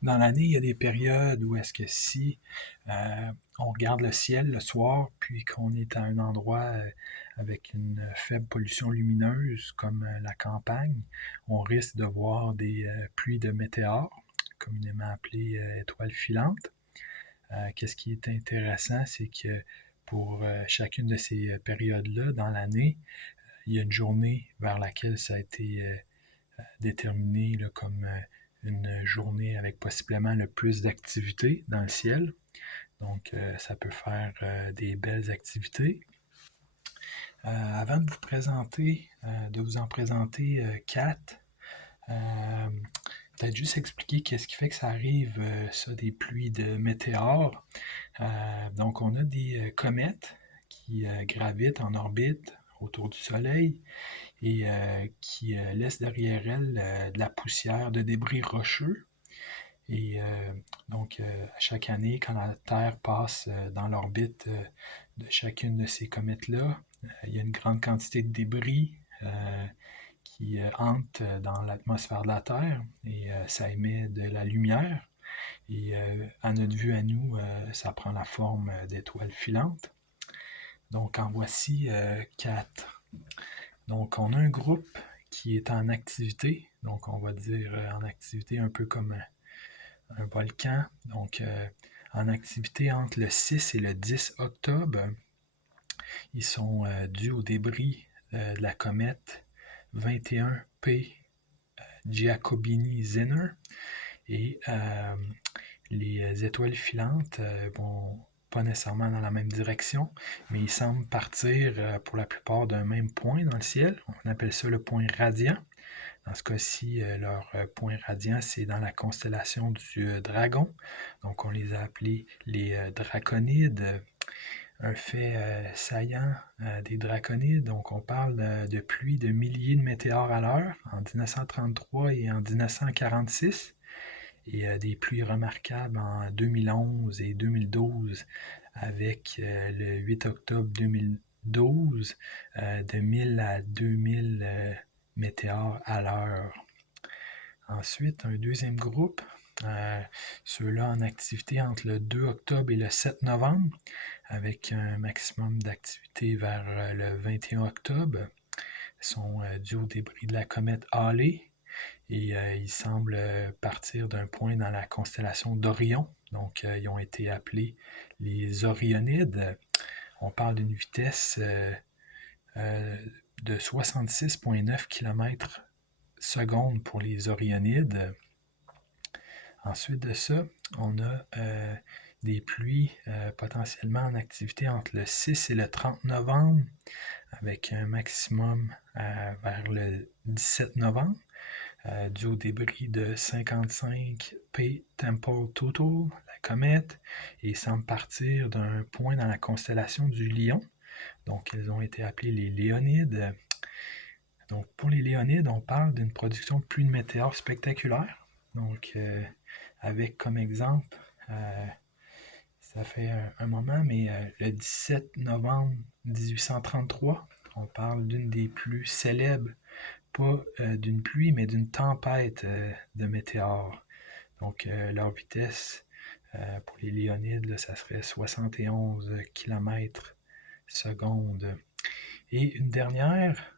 Dans l'année, il y a des périodes où est-ce que si on regarde le ciel le soir, puis qu'on est à un endroit avec une faible pollution lumineuse, comme la campagne, on risque de voir des pluies de météores, communément appelées étoiles filantes. Qu'est-ce qui est intéressant, c'est que pour chacune de ces périodes-là dans l'année, il y a une journée vers laquelle ça a été déterminé là, comme une journée avec possiblement le plus d'activités dans le ciel. Donc, ça peut faire des belles activités. Avant de vous présenter, de vous en présenter quatre, peut-être juste expliquer qu'est-ce qui fait que ça arrive, ça, des pluies de météores. Donc, on a des comètes qui gravitent en orbite autour du Soleil et qui laissent derrière elles de la poussière, de débris rocheux. Et donc, à chaque année, quand la Terre passe dans l'orbite de chacune de ces comètes-là, il y a une grande quantité de débris qui hante dans l'atmosphère de la Terre et ça émet de la lumière. Et à notre vue, à nous, ça prend la forme d'étoiles filantes. Donc, en voici quatre. Donc, on a un groupe qui est en activité. Donc, on va dire en activité un peu comme un volcan. Donc, en activité entre le 6 et le 10 octobre. Ils sont dus au débris de la comète 21P Giacobini-Zinner. Et les étoiles filantes vont pas nécessairement dans la même direction, mais ils semblent partir pour la plupart d'un même point dans le ciel. On appelle ça le point radiant. Dans ce cas-ci, leur point radiant, c'est dans la constellation du Dragon. Donc, on les a appelés les Draconides. Un fait saillant des Draconides, donc on parle de pluies de milliers de météores à l'heure en 1933 et en 1946 et des pluies remarquables en 2011 et 2012 avec le 8 octobre 2012 de 1000 à 2000 météores à l'heure. Ensuite, un deuxième groupe, ceux-là en activité entre le 2 octobre et le 7 novembre, avec un maximum d'activité vers le 21 octobre, sont dus au débris de la comète Halley et ils semblent partir d'un point dans la constellation d'Orion. Donc, ils ont été appelés les Orionides. On parle d'une vitesse de 66,9 km seconde pour les Orionides. Ensuite de ça, on a des pluies potentiellement en activité entre le 6 et le 30 novembre, avec un maximum vers le 17 novembre, dû au débris de 55P Tempel-Total, la comète, et semble partir d'un point dans la constellation du Lion. Donc, elles ont été appelées les Léonides. Donc, pour les Léonides, on parle d'une production de pluies de météores spectaculaires. Donc, avec comme exemple, ça fait un moment, mais le 17 novembre 1833, on parle d'une des plus célèbres, pas d'une pluie, mais d'une tempête de météores. Donc, leur vitesse pour les Léonides, là, ça serait 71 km seconde. Et une dernière,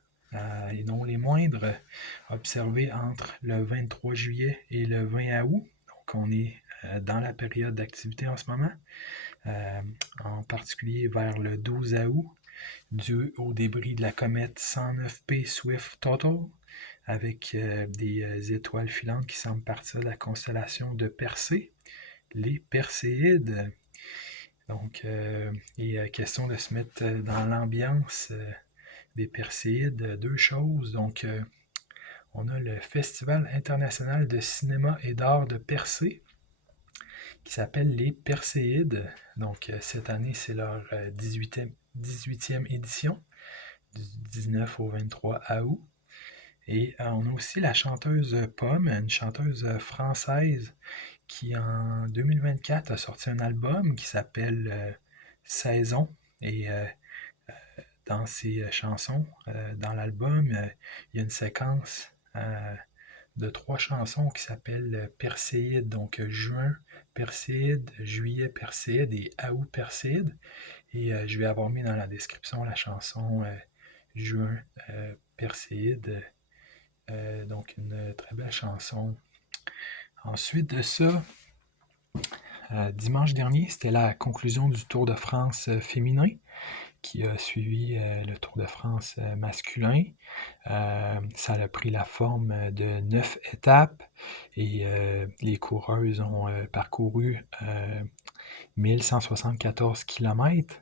et non les moindres, observée entre le 23 juillet et le 20 août. Donc, on est dans la période d'activité en ce moment, en particulier vers le 12 août, dû au débris de la comète 109P Swift-Total, avec des étoiles filantes qui semblent partir de la constellation de Persée, les Perséides. Donc, il est question de se mettre dans l'ambiance des Perséides, deux choses. Donc, on a le Festival international de cinéma et d'art de Persée, qui s'appelle les Perséides. Donc, cette année, c'est leur 18e édition, du 19 au 23 août. Et on a aussi la chanteuse Pomme, une chanteuse française qui, en 2024, a sorti un album qui s'appelle Saison. Et dans ses chansons, dans l'album, il y a une séquence de 3 chansons qui s'appellent Perséide, donc juin Perséide, juillet Perséide et août Perséide. Et je vais avoir mis dans la description la chanson Juin Perséide. Donc une très belle chanson. Ensuite de ça, dimanche dernier, c'était la conclusion du Tour de France féminin qui a suivi le Tour de France masculin. Ça a pris la forme de 9 étapes et les coureuses ont parcouru 1174 km.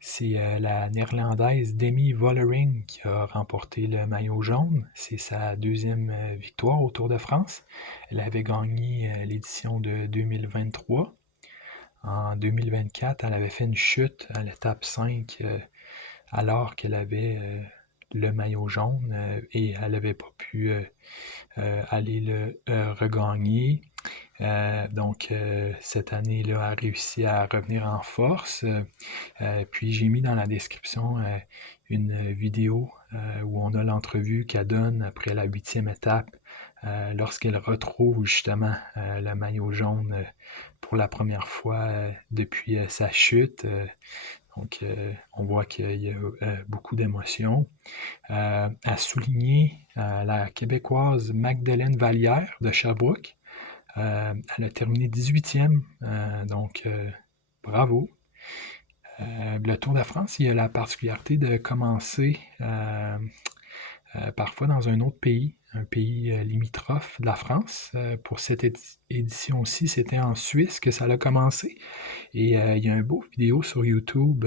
C'est la néerlandaise Demi Vollering qui a remporté le maillot jaune. C'est sa deuxième victoire au Tour de France. Elle avait gagné l'édition de 2023. En 2024, elle avait fait une chute à l'étape 5 alors qu'elle avait le maillot jaune et elle n'avait pas pu aller le regagner. Donc, cette année-là, elle a réussi à revenir en force. Puis, j'ai mis dans la description une vidéo où on a l'entrevue qu'elle donne après la 8e étape, lorsqu'elle retrouve justement le maillot jaune pour la première fois depuis sa chute. Donc, on voit qu'il y a beaucoup d'émotions. À souligner la Québécoise Magdeleine Vallière de Sherbrooke. Elle a terminé 18e, donc bravo. Le Tour de France, il a la particularité de commencer parfois dans un autre pays, un pays limitrophe de la France. Pour cette édition-ci, c'était en Suisse que ça a commencé. Et il y a un beau vidéo sur YouTube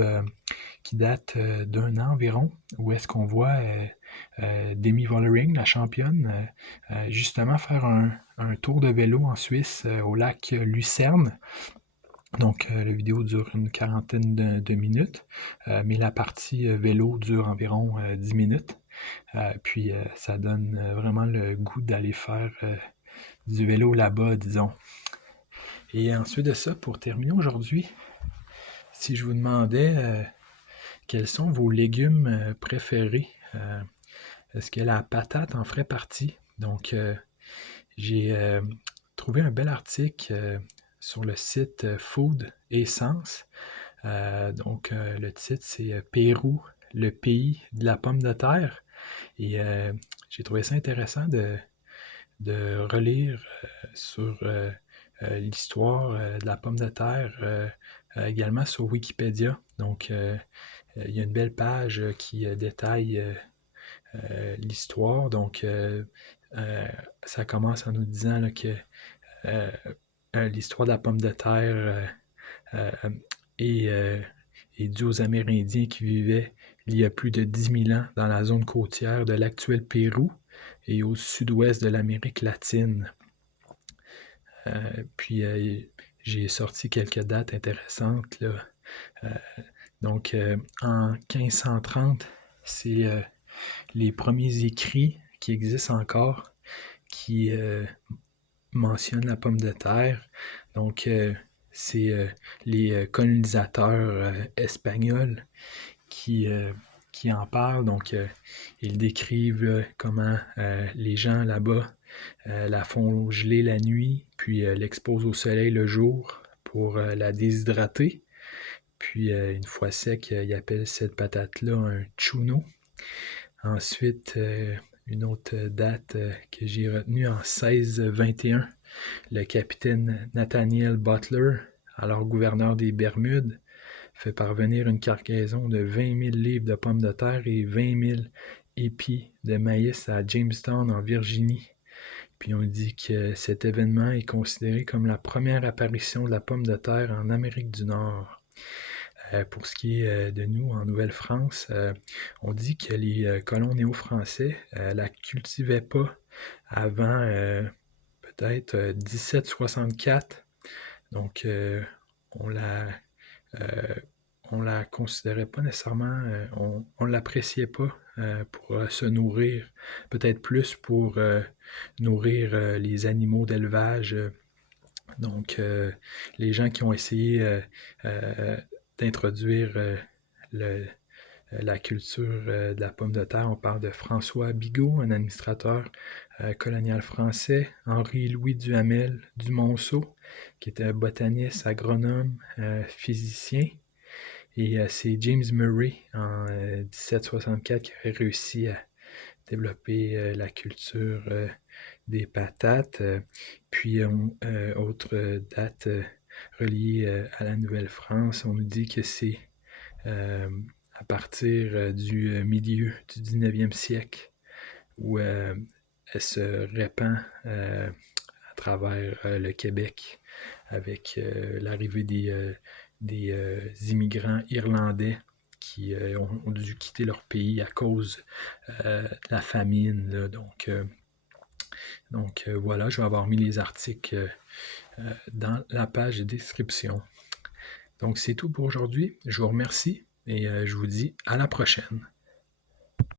qui date d'un an environ, où est-ce qu'on voit Demi Vollering, la championne, justement faire un tour de vélo en Suisse au lac Lucerne. Donc, la vidéo dure une quarantaine de minutes, mais la partie vélo dure environ 10 minutes. Puis, ça donne vraiment le goût d'aller faire du vélo là-bas, disons. Et ensuite de ça, pour terminer aujourd'hui, si je vous demandais quels sont vos légumes préférés, est-ce que la patate en ferait partie? Donc, j'ai trouvé un bel article sur le site Food Essence. Donc, le titre, c'est Pérou, le pays de la pomme de terre. Et j'ai trouvé ça intéressant de relire sur l'histoire de la pomme de terre, également sur Wikipédia. Donc, il y a une belle page qui détaille l'histoire. Donc, ça commence en nous disant là, que l'histoire de la pomme de terre est, est due aux Amérindiens qui vivaient il y a plus de 10 000 ans dans la zone côtière de l'actuel Pérou et au sud-ouest de l'Amérique latine. Puis j'ai sorti quelques dates intéressantes là. Donc en 1530, c'est les premiers écrits qui existent encore qui mentionnent la pomme de terre. Donc c'est les colonisateurs espagnols qui en parlent. Donc ils décrivent comment les gens là-bas la font geler la nuit, puis l'exposent au soleil le jour pour la déshydrater. Puis une fois sec, ils appellent cette patate-là un chuno. Ensuite, une autre date que j'ai retenue en 1621, le capitaine Nathaniel Butler, alors gouverneur des Bermudes, fait parvenir une cargaison de 20 000 livres de pommes de terre et 20 000 épis de maïs à Jamestown, en Virginie. Puis on dit que cet événement est considéré comme la première apparition de la pomme de terre en Amérique du Nord. Pour ce qui est de nous, en Nouvelle-France, on dit que les colons néo-français la cultivaient pas avant peut-être 1764. Donc, on la on la considérait pas nécessairement, on l'appréciait pas pour se nourrir, peut-être plus pour nourrir les animaux d'élevage. Donc, les gens qui ont essayé d'introduire le, la culture de la pomme de terre, on parle de François Bigot, un administrateur colonial français, Henri-Louis Duhamel du Monceau, qui était un botaniste, agronome, physicien, et c'est James Murray en 1764 qui avait réussi à développer la culture des patates. Puis, autre date reliée à la Nouvelle-France, on nous dit que c'est à partir du milieu du 19e siècle où elle se répand à travers le Québec avec l'arrivée des immigrants irlandais qui ont dû quitter leur pays à cause de la famine. Là. Donc voilà, je vais avoir mis les articles dans la page de description. Donc c'est tout pour aujourd'hui. Je vous remercie et je vous dis à la prochaine.